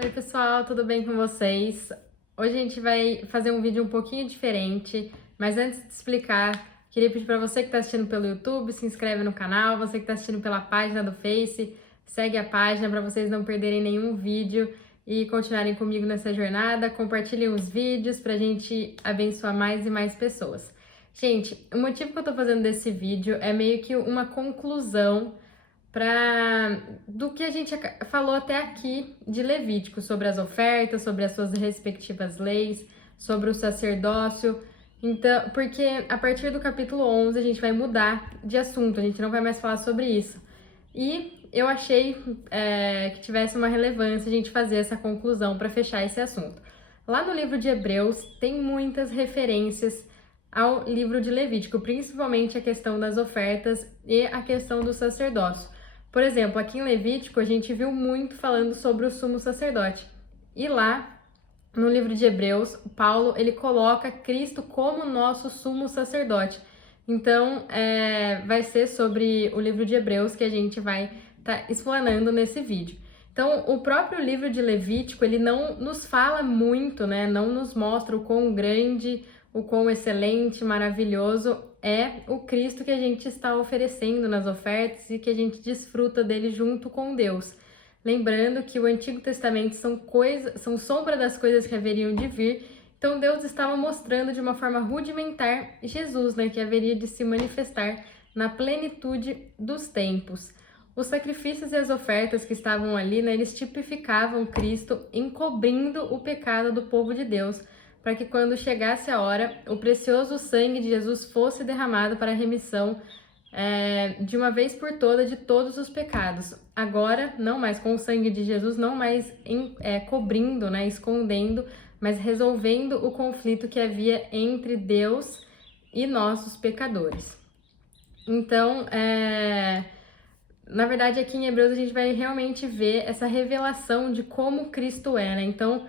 Oi pessoal, tudo bem com vocês? Hoje a gente vai fazer um vídeo um pouquinho diferente, mas antes de explicar, queria pedir para você que está assistindo pelo YouTube, se inscreve no canal, você que está assistindo pela página do Face, segue a página para vocês não perderem nenhum vídeo e continuarem comigo nessa jornada, compartilhem os vídeos para a gente abençoar mais e mais pessoas. Gente, o motivo que eu estou fazendo desse vídeo é meio que uma conclusão do que a gente falou até aqui de Levítico, sobre as ofertas, sobre as suas respectivas leis, sobre o sacerdócio. Então, porque a partir do capítulo 11 a gente vai mudar de assunto, a gente não vai mais falar sobre isso. E eu achei que tivesse uma relevância a gente fazer essa conclusão para fechar esse assunto. Lá no livro de Hebreus tem muitas referências ao livro de Levítico, principalmente a questão das ofertas e a questão do sacerdócio. Por exemplo, aqui em Levítico a gente viu muito falando sobre o sumo sacerdote. E lá, no livro de Hebreus, Paulo ele coloca Cristo como nosso sumo sacerdote. Então, vai ser sobre o livro de Hebreus que a gente vai estar explanando nesse vídeo. Então, o próprio livro de Levítico, ele não nos fala muito, né? Não nos mostra o quão grande, o quão excelente, maravilhoso é o Cristo que a gente está oferecendo nas ofertas e que a gente desfruta dele junto com Deus. Lembrando que o Antigo Testamento são sombra das coisas que haveriam de vir, então Deus estava mostrando de uma forma rudimentar Jesus, né, que haveria de se manifestar na plenitude dos tempos. Os sacrifícios e as ofertas que estavam ali, né, eles tipificavam Cristo encobrindo o pecado do povo de Deus, para que quando chegasse a hora, o precioso sangue de Jesus fosse derramado para a remissão de uma vez por todas de todos os pecados. Agora, não mais com o sangue de Jesus, não mais cobrindo, né, escondendo, mas resolvendo o conflito que havia entre Deus e nós, os pecadores. Então, na verdade, aqui em Hebreus a gente vai realmente ver essa revelação de como Cristo é, né? Então,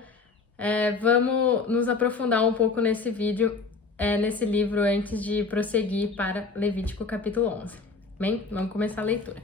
vamos nos aprofundar um pouco nesse vídeo, nesse livro, antes de prosseguir para Levítico capítulo 11. Bem, vamos começar a leitura.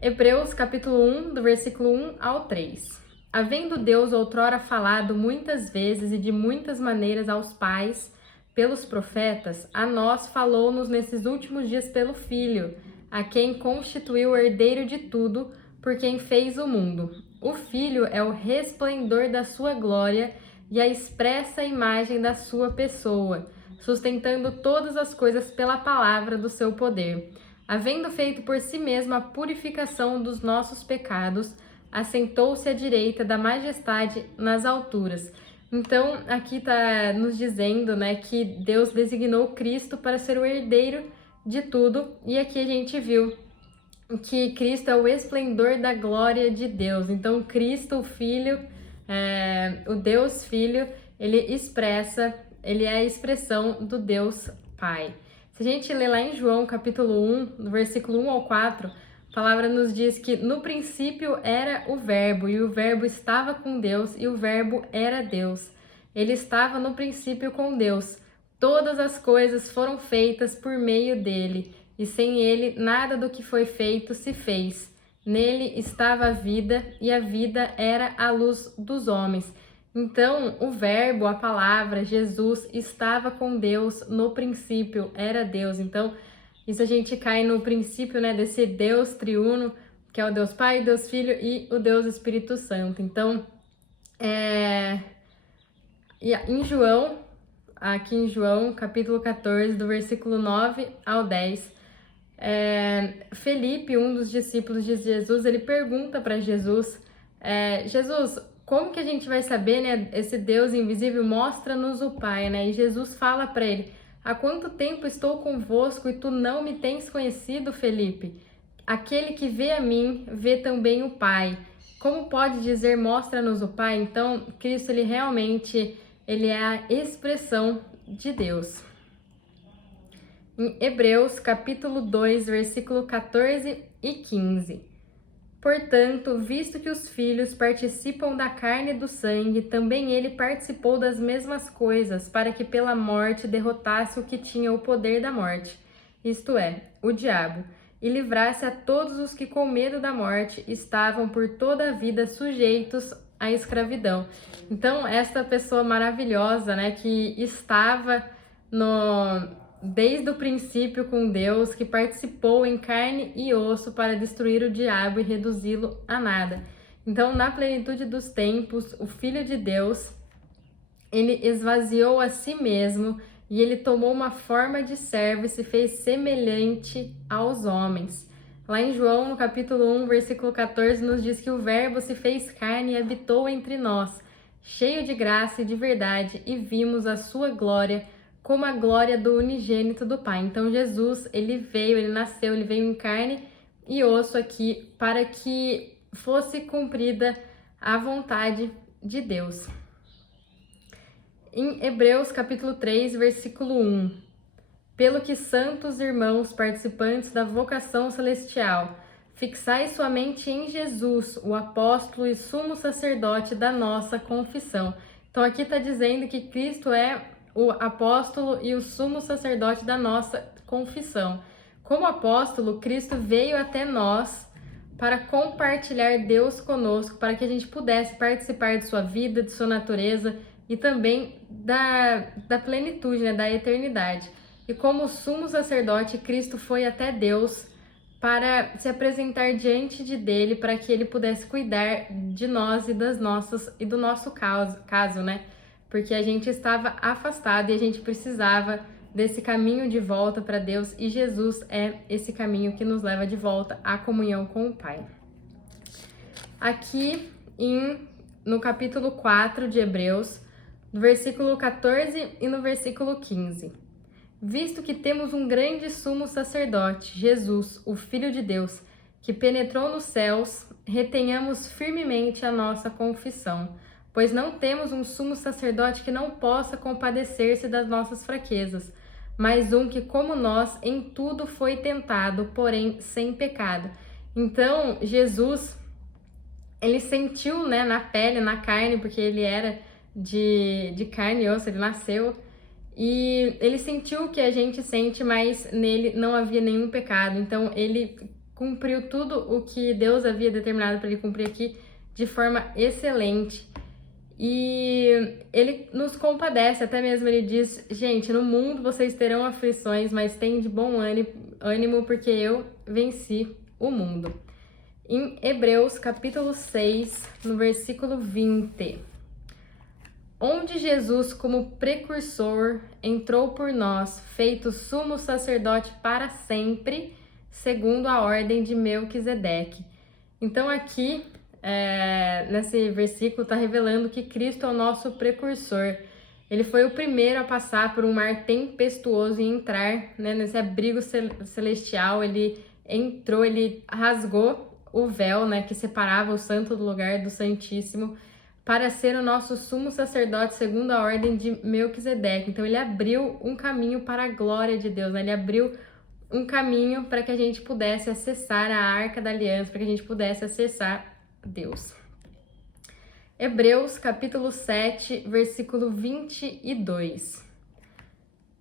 Hebreus capítulo 1, do versículo 1 ao 3. Havendo Deus outrora falado muitas vezes e de muitas maneiras aos pais, pelos profetas, a nós falou-nos nesses últimos dias pelo Filho, a quem constituiu o herdeiro de tudo, por quem fez o mundo. O Filho é o resplendor da sua glória e a expressa imagem da sua pessoa, sustentando todas as coisas pela palavra do seu poder. Havendo feito por si mesmo a purificação dos nossos pecados, assentou-se à direita da majestade nas alturas. Então, aqui está nos dizendo, né, que Deus designou Cristo para ser o herdeiro de tudo, e aqui a gente viu que Cristo é o esplendor da glória de Deus. Então, Cristo, o Filho, o Deus Filho, ele é a expressão do Deus Pai. Se a gente ler lá em João, capítulo 1, no versículo 1 ao 4, a palavra nos diz que no princípio era o Verbo, e o Verbo estava com Deus, e o Verbo era Deus. Ele estava no princípio com Deus. Todas as coisas foram feitas por meio dele, e sem ele nada do que foi feito se fez. Nele estava a vida, e a vida era a luz dos homens. Então, o Verbo, a palavra, Jesus, estava com Deus no princípio, era Deus. Então, isso a gente cai no princípio, né, desse Deus triuno, que é o Deus Pai, Deus Filho e o Deus Espírito Santo. Então, aqui em João, capítulo 14, do versículo 9 ao 10, Felipe, um dos discípulos de Jesus, ele pergunta para Jesus, Jesus, como que a gente vai saber, né, esse Deus invisível? Mostra-nos o Pai, né? E Jesus fala para ele, há quanto tempo estou convosco e tu não me tens conhecido, Felipe? Aquele que vê a mim, vê também o Pai. Como pode dizer, mostra-nos o Pai? Então, Cristo, ele realmente é a expressão de Deus. Em Hebreus, capítulo 2, versículo 14 e 15. Portanto, visto que os filhos participam da carne e do sangue, também ele participou das mesmas coisas, para que pela morte derrotasse o que tinha o poder da morte, isto é, o diabo, e livrasse a todos os que com medo da morte estavam por toda a vida sujeitos à escravidão. Então, esta pessoa maravilhosa, né, que estava desde o princípio com Deus, que participou em carne e osso para destruir o diabo e reduzi-lo a nada. Então, na plenitude dos tempos, o Filho de Deus, ele esvaziou a si mesmo e ele tomou uma forma de servo e se fez semelhante aos homens. Lá em João, no capítulo 1, versículo 14, nos diz que o Verbo se fez carne e habitou entre nós, cheio de graça e de verdade, e vimos a sua glória como a glória do unigênito do Pai. Então Jesus, ele nasceu, ele veio em carne e osso aqui para que fosse cumprida a vontade de Deus. Em Hebreus capítulo 3, versículo 1. Pelo que, santos irmãos, participantes da vocação celestial, fixai sua mente em Jesus, o apóstolo e sumo sacerdote da nossa confissão. Então aqui está dizendo que Cristo é o apóstolo e o sumo sacerdote da nossa confissão. Como apóstolo, Cristo veio até nós para compartilhar Deus conosco, para que a gente pudesse participar de sua vida, de sua natureza e também da plenitude, né, da eternidade. E como sumo sacerdote, Cristo foi até Deus para se apresentar diante dele, para que ele pudesse cuidar de nós e do nosso caso, né? Porque a gente estava afastado e a gente precisava desse caminho de volta para Deus, e Jesus é esse caminho que nos leva de volta à comunhão com o Pai. Aqui no capítulo 4 de Hebreus, no versículo 14 e no versículo 15. Visto que temos um grande sumo sacerdote, Jesus, o Filho de Deus, que penetrou nos céus, retenhamos firmemente a nossa confissão, pois não temos um sumo sacerdote que não possa compadecer-se das nossas fraquezas, mas um que, como nós, em tudo foi tentado, porém sem pecado. Então, Jesus, ele sentiu, né, na pele, na carne, porque ele era de carne e osso, ele nasceu, e ele sentiu o que a gente sente, mas nele não havia nenhum pecado. Então, ele cumpriu tudo o que Deus havia determinado para ele cumprir aqui de forma excelente. E ele nos compadece, até mesmo ele diz, gente, no mundo vocês terão aflições, mas tem de bom ânimo, porque eu venci o mundo. Em Hebreus capítulo 6, no versículo 20, onde Jesus, como precursor, entrou por nós, feito sumo sacerdote para sempre, segundo a ordem de Melquisedeque. Então aqui, nesse versículo, está revelando que Cristo é o nosso precursor. Ele foi o primeiro a passar por um mar tempestuoso e entrar, né, nesse abrigo celestial. Ele entrou, ele rasgou o véu, né, que separava o santo do lugar do santíssimo, para ser o nosso sumo sacerdote segundo a ordem de Melquisedeque. Então ele abriu um caminho para a glória de Deus, né? Ele abriu um caminho para que a gente pudesse acessar a Arca da Aliança, para que a gente pudesse acessar Deus. Hebreus capítulo 7, versículo 22.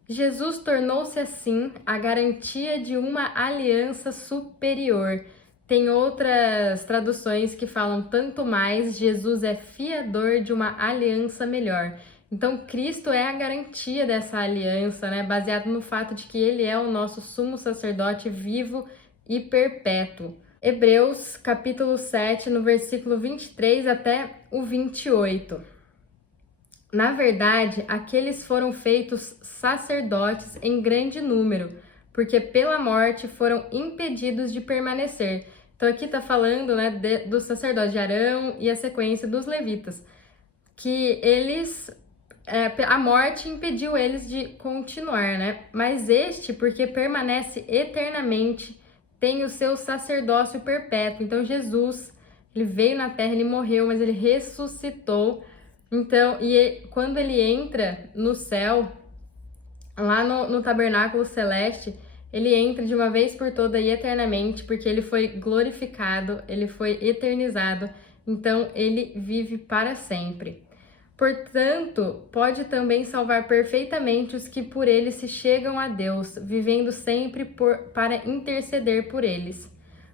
Jesus tornou-se assim a garantia de uma aliança superior. Tem outras traduções que falam tanto mais, Jesus é fiador de uma aliança melhor. Então, Cristo é a garantia dessa aliança, né? Baseado no fato de que ele é o nosso sumo sacerdote vivo e perpétuo. Hebreus, capítulo 7, no versículo 23 até o 28. Na verdade, aqueles foram feitos sacerdotes em grande número, porque pela morte foram impedidos de permanecer. Então aqui está falando, né, do sacerdote de Arão e a sequência dos levitas, que eles, a morte impediu eles de continuar, né? Mas este, porque permanece eternamente, tem o seu sacerdócio perpétuo. Então Jesus, ele veio na terra, ele morreu, mas ele ressuscitou. Então, quando ele entra no céu, lá no tabernáculo celeste, ele entra de uma vez por toda e eternamente, porque ele foi glorificado, ele foi eternizado, então ele vive para sempre. Portanto, pode também salvar perfeitamente os que por ele se chegam a Deus, vivendo sempre para interceder por eles.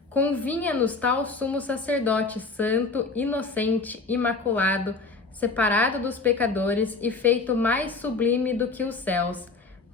Convinha-nos tal sumo sacerdote santo, inocente, imaculado, separado dos pecadores e feito mais sublime do que os céus,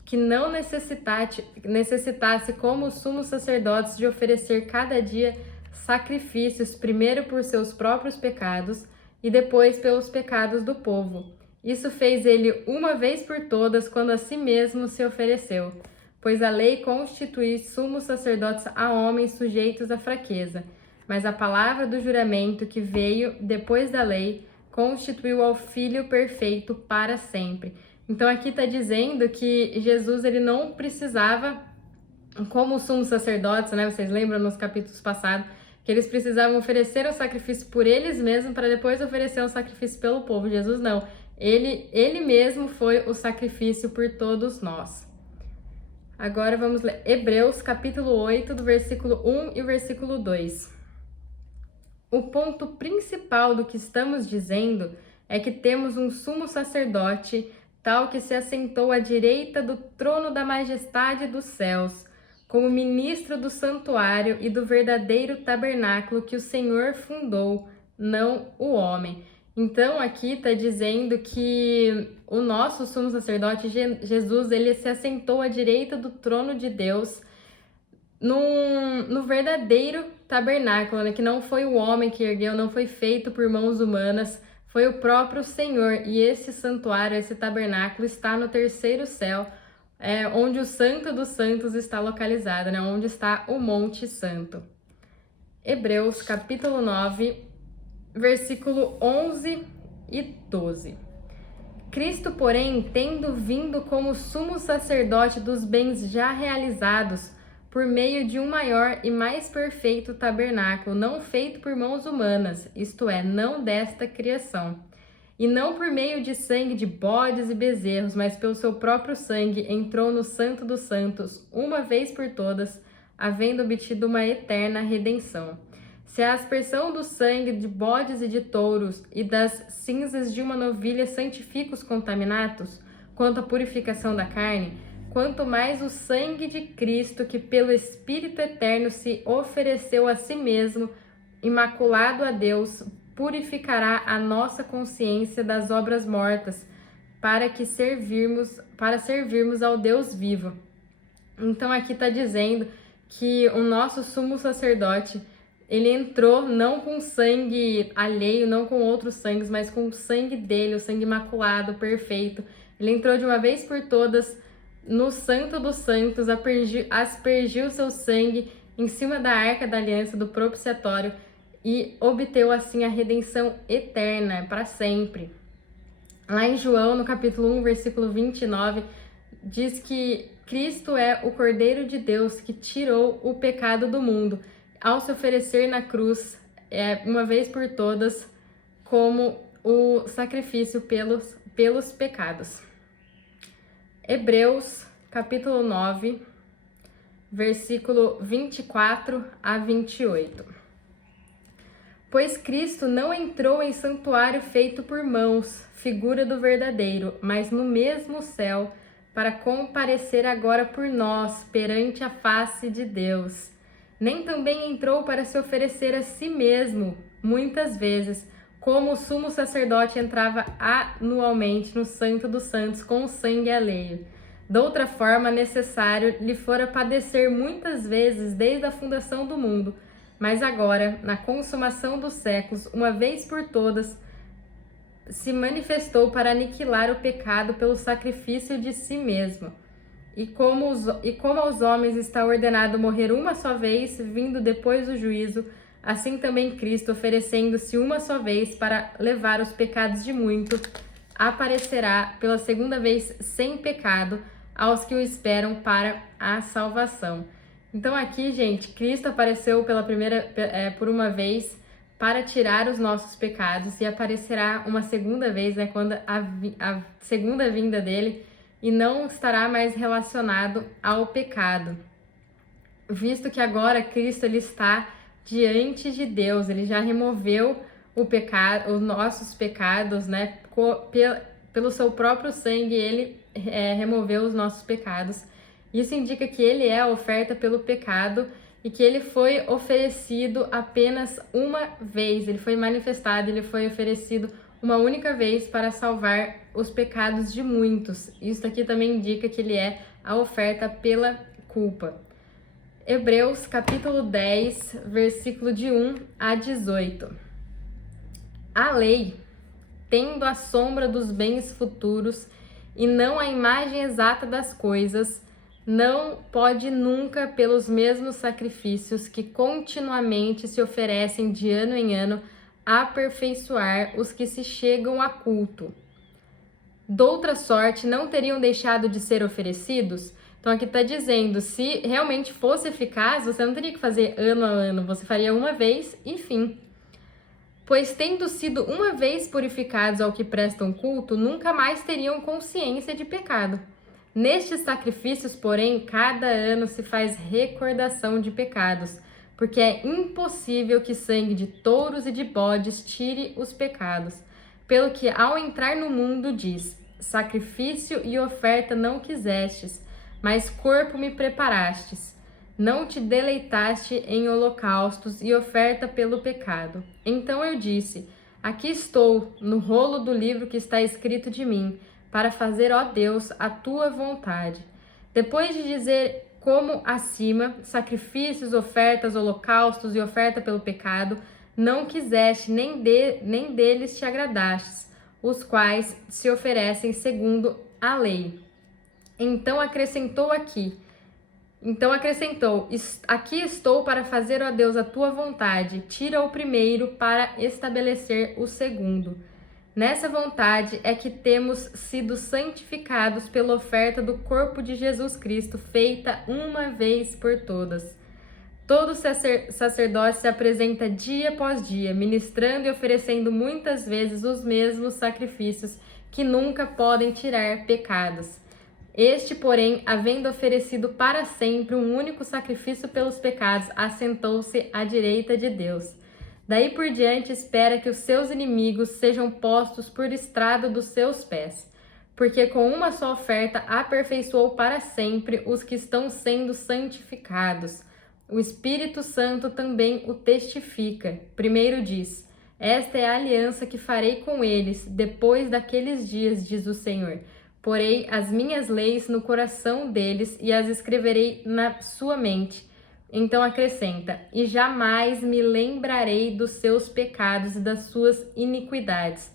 que não necessitasse como os sumos sacerdotes de oferecer cada dia sacrifícios, primeiro por seus próprios pecados e depois pelos pecados do povo. Isso fez ele uma vez por todas, quando a si mesmo se ofereceu, pois a lei constitui sumos sacerdotes a homens sujeitos à fraqueza, mas a palavra do juramento que veio depois da lei constituiu ao Filho perfeito para sempre. Então aqui está dizendo que Jesus ele não precisava, como os sumos sacerdotes, né? Vocês lembram nos capítulos passados, que eles precisavam oferecer o sacrifício por eles mesmos para depois oferecer o sacrifício pelo povo. Jesus não. Ele mesmo foi o sacrifício por todos nós. Agora vamos ler Hebreus capítulo 8, do versículo 1 e o versículo 2. O ponto principal do que estamos dizendo é que temos um sumo sacerdote, tal que se assentou à direita do trono da majestade dos céus, como ministro do santuário e do verdadeiro tabernáculo que o Senhor fundou, não o homem. Então aqui está dizendo que o nosso sumo sacerdote, Jesus, ele se assentou à direita do trono de Deus no verdadeiro tabernáculo, né? Que não foi o homem que ergueu, não foi feito por mãos humanas, foi o próprio Senhor. E esse santuário, esse tabernáculo está no terceiro céu, onde o Santo dos Santos está localizado, né? Onde está o Monte Santo. Hebreus capítulo 9, versículo 11 e 12. Cristo, porém, tendo vindo como sumo sacerdote dos bens já realizados, por meio de um maior e mais perfeito tabernáculo, não feito por mãos humanas, isto é, não desta criação, e não por meio de sangue de bodes e bezerros, mas pelo seu próprio sangue, entrou no Santo dos Santos, uma vez por todas, havendo obtido uma eterna redenção. Se a aspersão do sangue de bodes e de touros e das cinzas de uma novilha santifica os contaminados, quanto à purificação da carne, quanto mais o sangue de Cristo, que pelo Espírito Eterno se ofereceu a si mesmo, imaculado a Deus, purificará a nossa consciência das obras mortas, para servirmos ao Deus vivo. Então aqui está dizendo que o nosso sumo sacerdote, ele entrou não com sangue alheio, não com outros sangues, mas com o sangue dele, o sangue imaculado, perfeito. Ele entrou de uma vez por todas no Santo dos Santos, aspergiu seu sangue em cima da arca da aliança do propiciatório e obteve assim a redenção eterna para sempre. Lá em João, no capítulo 1, versículo 29, diz que Cristo é o Cordeiro de Deus que tirou o pecado do mundo, ao se oferecer na cruz, uma vez por todas, como o sacrifício pelos pecados. Hebreus, capítulo 9, versículo 24 a 28. Pois Cristo não entrou em santuário feito por mãos, figura do verdadeiro, mas no mesmo céu, para comparecer agora por nós perante a face de Deus. Nem também entrou para se oferecer a si mesmo, muitas vezes, como o sumo sacerdote entrava anualmente no Santo dos Santos com o sangue alheio. De outra forma, necessário lhe fora padecer muitas vezes desde a fundação do mundo, mas agora, na consumação dos séculos, uma vez por todas, se manifestou para aniquilar o pecado pelo sacrifício de si mesmo. E como aos homens está ordenado morrer uma só vez, vindo depois do juízo, assim também Cristo, oferecendo-se uma só vez para levar os pecados de muito, aparecerá pela segunda vez sem pecado aos que o esperam para a salvação. Então aqui, gente, Cristo apareceu por uma vez para tirar os nossos pecados e aparecerá uma segunda vez, né, quando a segunda vinda dele, e não estará mais relacionado ao pecado, visto que agora Cristo ele está diante de Deus, ele já removeu o pecado, os nossos pecados, né? Pelo seu próprio sangue, ele removeu os nossos pecados. Isso indica que ele é a oferta pelo pecado e que ele foi oferecido apenas uma vez. Ele foi manifestado, ele foi oferecido uma única vez para salvar os pecados de muitos. Isso aqui também indica que ele é a oferta pela culpa. Hebreus capítulo 10, versículo de 1 a 18. A lei, tendo a sombra dos bens futuros e não a imagem exata das coisas, não pode nunca, pelos mesmos sacrifícios que continuamente se oferecem de ano em ano, aperfeiçoar os que se chegam a culto. Doutra sorte, não teriam deixado de ser oferecidos? Então aqui está dizendo, se realmente fosse eficaz, você não teria que fazer ano a ano, você faria uma vez e fim. Pois tendo sido uma vez purificados ao que prestam culto, nunca mais teriam consciência de pecado. Nestes sacrifícios, porém, cada ano se faz recordação de pecados, porque é impossível que sangue de touros e de bodes tire os pecados. Pelo que, ao entrar no mundo, diz: sacrifício e oferta não quisestes, mas corpo me preparastes. Não te deleitaste em holocaustos e oferta pelo pecado. Então eu disse: aqui estou, no rolo do livro que está escrito de mim, para fazer, ó Deus, a tua vontade. Depois de dizer como acima, sacrifícios, ofertas, holocaustos e oferta pelo pecado, não quiseste, nem deles te agradastes, os quais se oferecem segundo a lei. Então acrescentou, aqui estou para fazer, ó Deus, a tua vontade. Tira o primeiro para estabelecer o segundo. Nessa vontade é que temos sido santificados pela oferta do corpo de Jesus Cristo, feita uma vez por todas. Todo sacerdote se apresenta dia após dia, ministrando e oferecendo muitas vezes os mesmos sacrifícios que nunca podem tirar pecados. Este, porém, havendo oferecido para sempre um único sacrifício pelos pecados, assentou-se à direita de Deus. Daí por diante espera que os seus inimigos sejam postos por estrado dos seus pés, porque com uma só oferta aperfeiçoou para sempre os que estão sendo santificados. O Espírito Santo também o testifica. Primeiro diz: esta é a aliança que farei com eles depois daqueles dias, diz o Senhor. Porei as minhas leis no coração deles e as escreverei na sua mente. Então acrescenta: e jamais me lembrarei dos seus pecados e das suas iniquidades.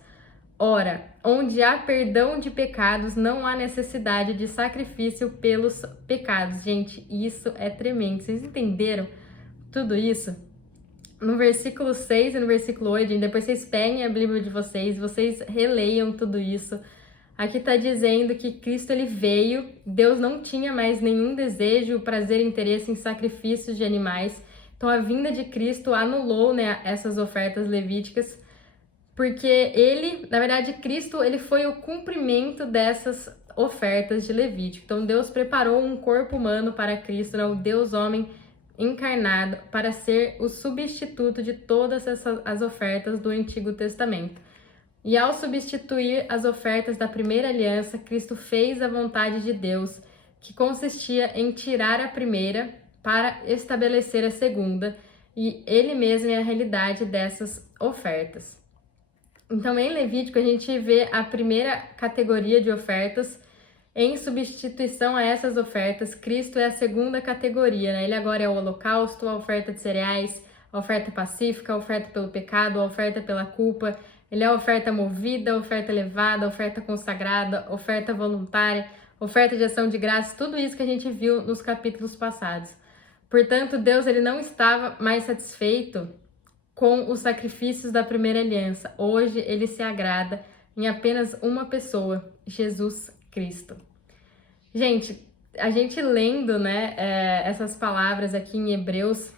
Ora, onde há perdão de pecados, não há necessidade de sacrifício pelos pecados. Gente, isso é tremendo. Vocês entenderam tudo isso? No versículo 6 e no versículo 8, gente, depois vocês peguem a Bíblia de vocês releiam tudo isso. Aqui está dizendo que Cristo ele veio, Deus não tinha mais nenhum desejo, prazer, interesse em sacrifícios de animais. Então a vinda de Cristo anulou, né, essas ofertas levíticas, porque ele, na verdade, Cristo ele foi o cumprimento dessas ofertas de Levítico. Então Deus preparou um corpo humano para Cristo, né, o Deus homem encarnado, para ser o substituto de todas as ofertas do Antigo Testamento. E ao substituir as ofertas da primeira aliança, Cristo fez a vontade de Deus, que consistia em tirar a primeira para estabelecer a segunda, e ele mesmo é a realidade dessas ofertas. Então, em Levítico, a gente vê a primeira categoria de ofertas. Em substituição a essas ofertas, Cristo é a segunda categoria, né? Ele agora é o holocausto, a oferta de cereais, a oferta pacífica, a oferta pelo pecado, a oferta pela culpa. Ele é a oferta movida, a oferta elevada, a oferta consagrada, a oferta voluntária, a oferta de ação de graças, tudo isso que a gente viu nos capítulos passados. Portanto, Deus ele não estava mais satisfeito com os sacrifícios da primeira aliança. Hoje, ele se agrada em apenas uma pessoa, Jesus Cristo. Gente, a gente lendo, né, essas palavras aqui em Hebreus,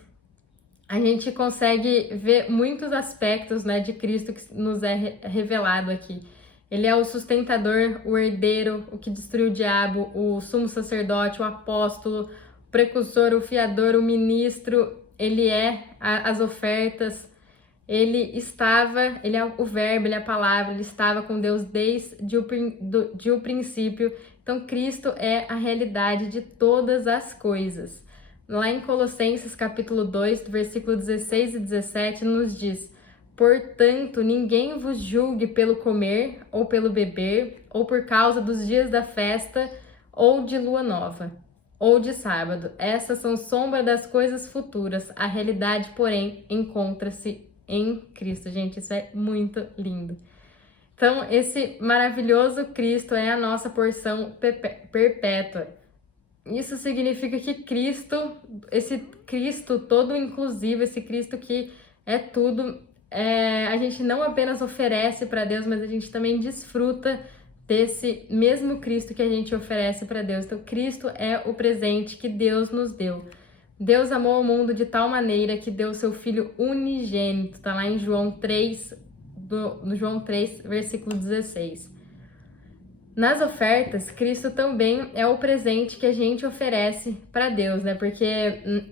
a gente consegue ver muitos aspectos, né, de Cristo que nos é revelado aqui. Ele é o sustentador, o herdeiro, o que destruiu o diabo, o sumo sacerdote, o apóstolo, o precursor, o fiador, o ministro. Ele é as ofertas. ele é o verbo, ele é a palavra, ele estava com Deus desde o princípio. Então, Cristo é a realidade de todas as coisas. Lá em Colossenses capítulo 2, versículo 16 e 17, nos diz: portanto, ninguém vos julgue pelo comer ou pelo beber, ou por causa dos dias da festa, ou de lua nova, ou de sábado. Essas são sombra das coisas futuras. A realidade, porém, encontra-se em Cristo. Gente, isso é muito lindo. Então, esse maravilhoso Cristo é a nossa porção perpétua. Isso significa que Cristo, esse Cristo todo inclusivo, esse Cristo que é tudo, a gente não apenas oferece para Deus, mas a gente também desfruta desse mesmo Cristo que a gente oferece para Deus. Então, Cristo é o presente que Deus nos deu. Deus amou o mundo de tal maneira que deu seu Filho unigênito. Está lá em João 3, no João 3, versículo 16. Nas ofertas, Cristo também é o presente que a gente oferece para Deus, né? Porque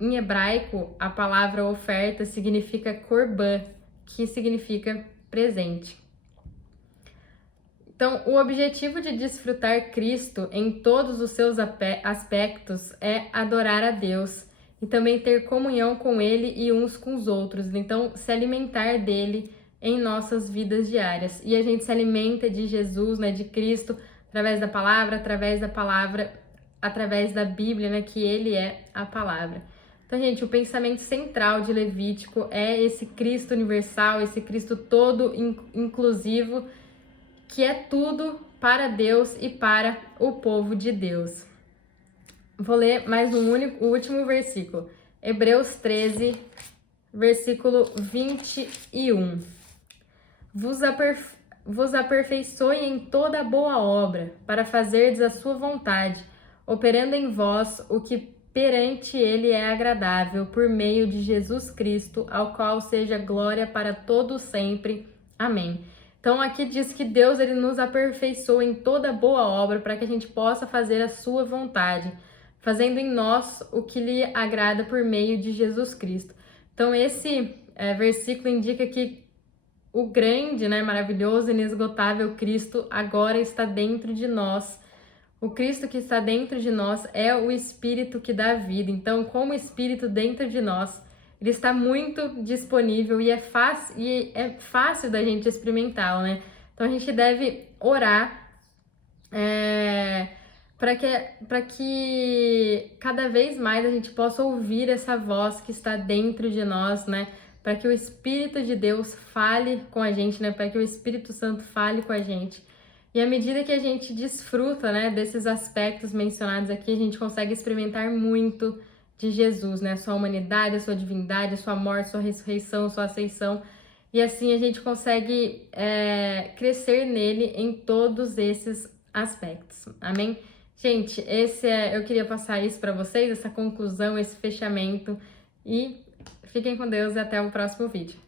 em hebraico a palavra oferta significa korban, que significa presente. Então, o objetivo de desfrutar Cristo em todos os seus aspectos é adorar a Deus e também ter comunhão com Ele e uns com os outros. Então, se alimentar dele em nossas vidas diárias. E a gente se alimenta de Jesus, né, de Cristo, através da Bíblia, né, que Ele é a palavra. Então, gente, o pensamento central de Levítico é esse Cristo universal, esse Cristo todo inclusivo, que é tudo para Deus e para o povo de Deus. Vou ler mais o último versículo. Hebreus 13, versículo 21. Vos aperfeiçoe em toda boa obra, para fazerdes a sua vontade, operando em vós o que perante ele é agradável, por meio de Jesus Cristo, ao qual seja glória para todos sempre. Amém. Então aqui diz que Deus ele nos aperfeiçoa em toda boa obra para que a gente possa fazer a sua vontade, fazendo em nós o que lhe agrada por meio de Jesus Cristo. Então esse versículo indica que o grande, né, maravilhoso, inesgotável Cristo agora está dentro de nós. O Cristo que está dentro de nós é o Espírito que dá vida. Então, como Espírito dentro de nós, ele está muito disponível e é fácil da gente experimentá-lo, né? Então, a gente deve orar para que cada vez mais a gente possa ouvir essa voz que está dentro de nós, né? Para que o Espírito de Deus fale com a gente, né? Para que o Espírito Santo fale com a gente. E à medida que a gente desfruta, né, desses aspectos mencionados aqui, a gente consegue experimentar muito de Jesus, né? A sua humanidade, a sua divindade, a sua morte, a sua ressurreição, a sua ascensão. E assim a gente consegue crescer nele em todos esses aspectos. Amém? Gente, eu queria passar isso para vocês, essa conclusão, esse fechamento. E fiquem com Deus e até o próximo vídeo.